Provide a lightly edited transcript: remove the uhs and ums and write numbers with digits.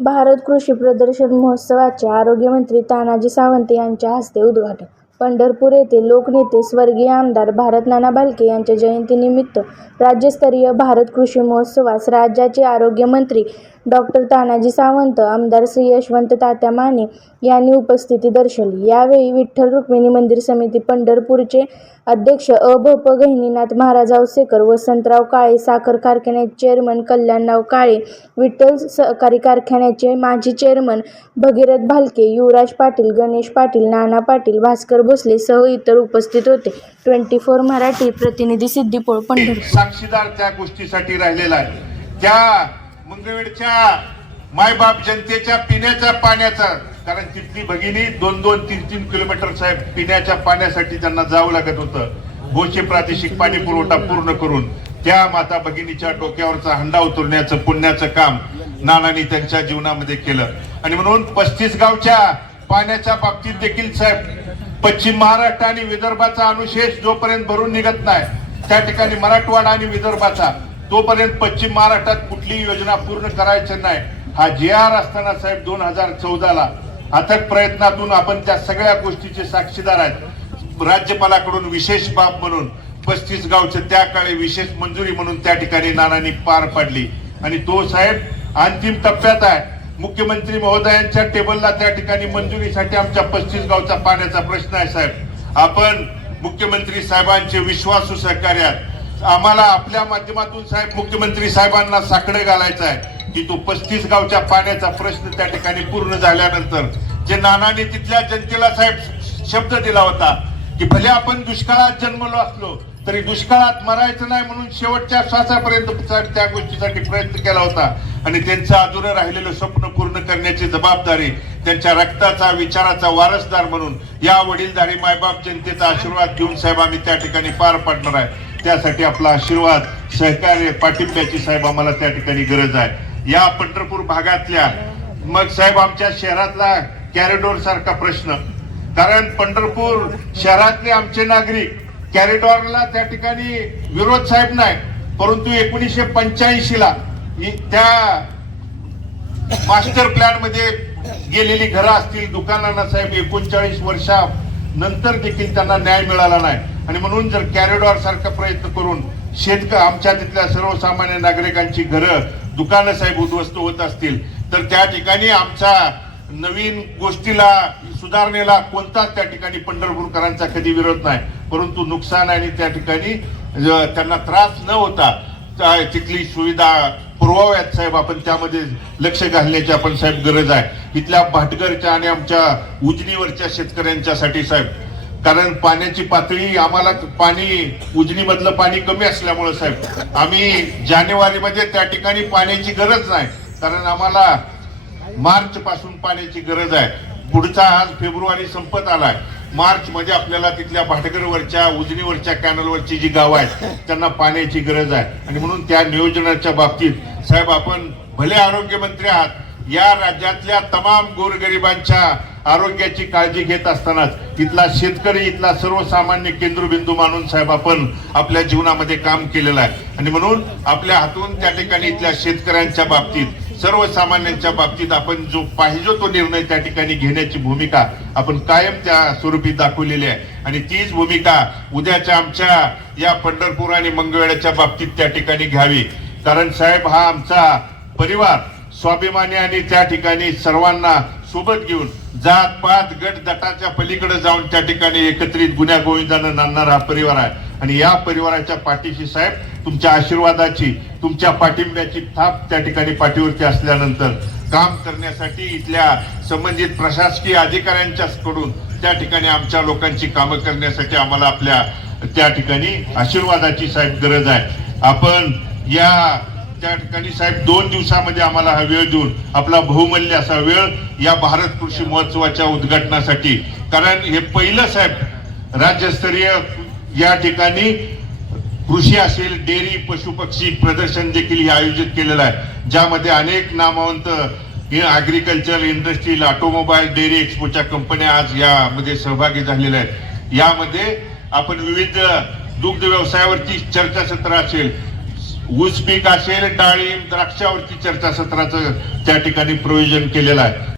भारत कृषी प्रदर्शन महोत्सवाचे आरोग्यमंत्री तानाजी सावंत यांच्या हस्ते उद्घाटन. पंढरपूर येथे लोकनेते स्वर्गीय आमदार भारतनाना भालके यांच्या जयंतीनिमित्त राज्यस्तरीय भारत कृषी महोत्सवास राज्याचे आरोग्यमंत्री डॉ. तानाजी सावंत, आमदार श्री यशवंत तात्या माने यांनी उपस्थिती दर्शवली. यावेळी विठ्ठल रुक्मिणी मंदिर समिती पंढरपूरचे अध्यक्ष भ. प. गहिनीनाथ महाराज औसेकर, वसंतराव काळे साखर कारखान्याचे चेअरमन कल्याणराव काळे, विठ्ठल सहकारी कारखान्याचे माजी चेअरमन भगीरथ भालके, युवराज पाटील, गणेश पाटील, नाना पाटील, भास्कर भोसले सह इतर उपस्थित होते. 24 मराठी प्रतिनिधी सिद्दीपोळ, पंढरपूर. साक्षीदार त्या गोष्टीसाठी राहिलेला आहे. त्या मंगळवेढच्या मायबाप जनतेच्या पिण्याच्या पाण्याचा, कारण तिथली भगिनी 2-2, 3-3 किलोमीटर साहेब पिण्याच्या पाण्यासाठी त्यांना जावं लागत होतं. गोचे प्रादेशिक पाणी पुरवठा पूर्ण करून त्या माता भगिनीच्या डोक्यावरचा हंडा उतरण्याचं पुण्याचं काम नानांनी त्यांच्या जीवनामध्ये केलं. आणि म्हणून 35 गावच्या पाण्याच्या बाबतीत देखील साहेब पश्चिम महाराष्ट्र आणि विदर्भाचा अनुशेष जोपर्यंत भरून निघत नाही, त्या ठिकाणी मराठवाडा आणि विदर्भाचा, तोपर्यंत पश्चिम महाराष्ट्रात कुठलीही योजना पूर्ण करायची नाही. हा JR असताना साहेब 2014ला अथक प्रयत्नातून आपण त्या सगळ्या गोष्टीचे साक्षीदार आहेत. राज्यपालाकडून विशेष बाब म्हणून 35 गावचे त्या काळी विशेष मंजुरी म्हणून त्या ठिकाणी नानांनी पार पाडली. आणि तो साहेब अंतिम टप्प्यात आहे. मुख्यमंत्री महोदयांच्या टेबलला त्या ठिकाणी मंजुरीसाठी आमच्या 35 गावचा पाण्याचा प्रश्न आहे साहेब. आपण मुख्यमंत्री साहेबांचे विश्वासू सहकार्यात आम्हाला आपल्या माध्यमातून साहेब मुख्यमंत्री साहेबांना साकडे घालायचं आहे की तो 35 गावच्या पाण्याचा प्रश्न त्या ठिकाणी पूर्ण झाल्यानंतर जे नानांनी तिथल्या जनतेला साहेब शब्द दिला होता की भले आपण दुष्काळात जन्मलो असलो तरी दुष्काळात मरायचं नाही म्हणून शेवटच्या श्वासापर्यंत त्या गोष्टीसाठी प्रयत्न केला होता. आणि त्यांचं अधुरं राहिलेलं स्वप्न पूर्ण करण्याची जबाबदारी त्यांच्या रक्ताचा विचाराचा वारसदार म्हणून या वडीलधारी मायबाप जनतेचा आशीर्वाद घेऊन साहेब आम्ही त्या ठिकाणी पार पाडणार आहे. त्यासाठी आपला आशीर्वाद, सहकार्य, पाठिंब्याची साहेब आम्हाला त्या ठिकाणी गरज आहे. या पंढरपूर भागातल्या मग साहेब आमच्या शहरातला कॅरिडॉर सारखा प्रश्न, कारण पंढरपूर शहरातले आमचे नागरिक कॅरिडॉरला त्या ठिकाणी विरोध साहेब नाही, परंतु 1985ला त्या मास्टर प्लॅन मध्ये गेलेली घरं असतील, दुकानांना साहेब 39 वर्षानंतर देखील त्यांना न्याय मिळाला नाही. आणि म्हणून जर कॅरिडॉर सारखा प्रयत्न करून आमच्या तिथल्या सर्वसामान्य नागरिकांची घरं, दुकानं साहेब उद्ध्वस्त होत असतील तर त्या ठिकाणी आमच्या नवीन गोष्टीला, सुधारणेला कोणताच त्या ठिकाणी पंढरपूरकरांचा कधी विरोध नाही, परंतु नुकसान आणि त्या ठिकाणी त्यांना त्रास न होता तिथली सुविधा पुरवाव्यात साहेब. आपण त्यामध्ये लक्ष घालण्याची आपण साहेब गरज आहे. इथल्या भाटघरच्या आणि आमच्या उजनीवरच्या शेतकऱ्यांच्यासाठी साहेब, कारण पाण्याची पातळी आम्हाला उजनीमधलं पाणी कमी असल्यामुळे साहेब आम्ही जानेवारीमध्ये त्या ठिकाणी पाण्याची गरज नाही, कारण आम्हाला मार्च पासून पाण्याची गरज आहे. पुढचा आज फेब्रुवारी संपत आलाय, मार्च मध्ये आपल्याला तिथल्या भाटघरवरच्या उजनीवरच्या कॅनलवरची जी गावं आहेत त्यांना पाण्याची गरज आहे. आणि म्हणून त्या नियोजनाच्या बाबतीत साहेब आपण भले आरोग्यमंत्री आहात, या राज्यातल्या तमाम गोरगरिबांच्या आरोग्याची काळजी घेत असतानाच इथला शेतकरी, इथला सर्वसामान्य केंद्रबिंदू मानून साहेब आपण आपल्या जीवनामध्ये काम केलेलं आहे. आणि म्हणून आपल्या हातून त्या ठिकाणी इथल्या शेतकऱ्यांच्या बाबतीत, सर्वसामान्यांच्या बाबतीत आपण जो पाहिजे तो निर्णय त्या ठिकाणी घेण्याची भूमिका आपण कायम त्या स्वरूपी दाखवलेली आहे. आणि तीच भूमिका उद्याच्या आमच्या या पंढरपूर आणि मंगळवेढ्याच्या बाबतीत त्या ठिकाणी घ्यावी. कारण साहेब हा आमचा परिवार स्वाभिमानी आणि त्या ठिकाणी सर्वांना सोबत घेऊन जात पात गट गटाच्या पलीकडे जाऊन त्या ठिकाणी एकत्रित गुन्ह्या गोविंदानं नांदणारा हा परिवार आहे. आणि या परिवाराच्या पाठीशी साहेब तुमच्या आशीर्वादाची, तुमच्या पाठिंब्याची थाप त्या ठिकाणी पाठीवरती असल्यानंतर काम करण्यासाठी इथल्या संबंधित प्रशासकीय अधिकाऱ्यांच्याकडून त्या ठिकाणी आमच्या लोकांची कामं करण्यासाठी आम्हाला आपल्या त्या ठिकाणी आशीर्वादाची साहेब गरज आहे. आपण त्या ठिकाणी साहेब 2 दिवसामध्ये आम्हाला हा वेळ देऊन आपला बहुमूल्य असा वेळ या भारत कृषी महोत्सवाच्या उद्घाटनासाठी, कारण हे पहिलं साहेब राज्यस्तरीय या ठिकाणी कृषी असेल, डेअरी, पशुपक्षी प्रदर्शन देखील आयोजित केलेलं आहे, ज्यामध्ये अनेक नामवंत ऍग्रिकल्चर, इंडस्ट्रियल, ऑटोमोबाईल, डेअरी एक्सपोच्या कंपन्या आज यामध्ये सहभागी झालेल्या आहेत. यामध्ये आपण विविध दुग्ध व्यवसायावरती चर्चासत्र असेल, ऊस पीक असेल, डाळिंब, द्राक्षावरती चर्चासत्राचं त्या ठिकाणी प्रयोजन केलेलं आहे.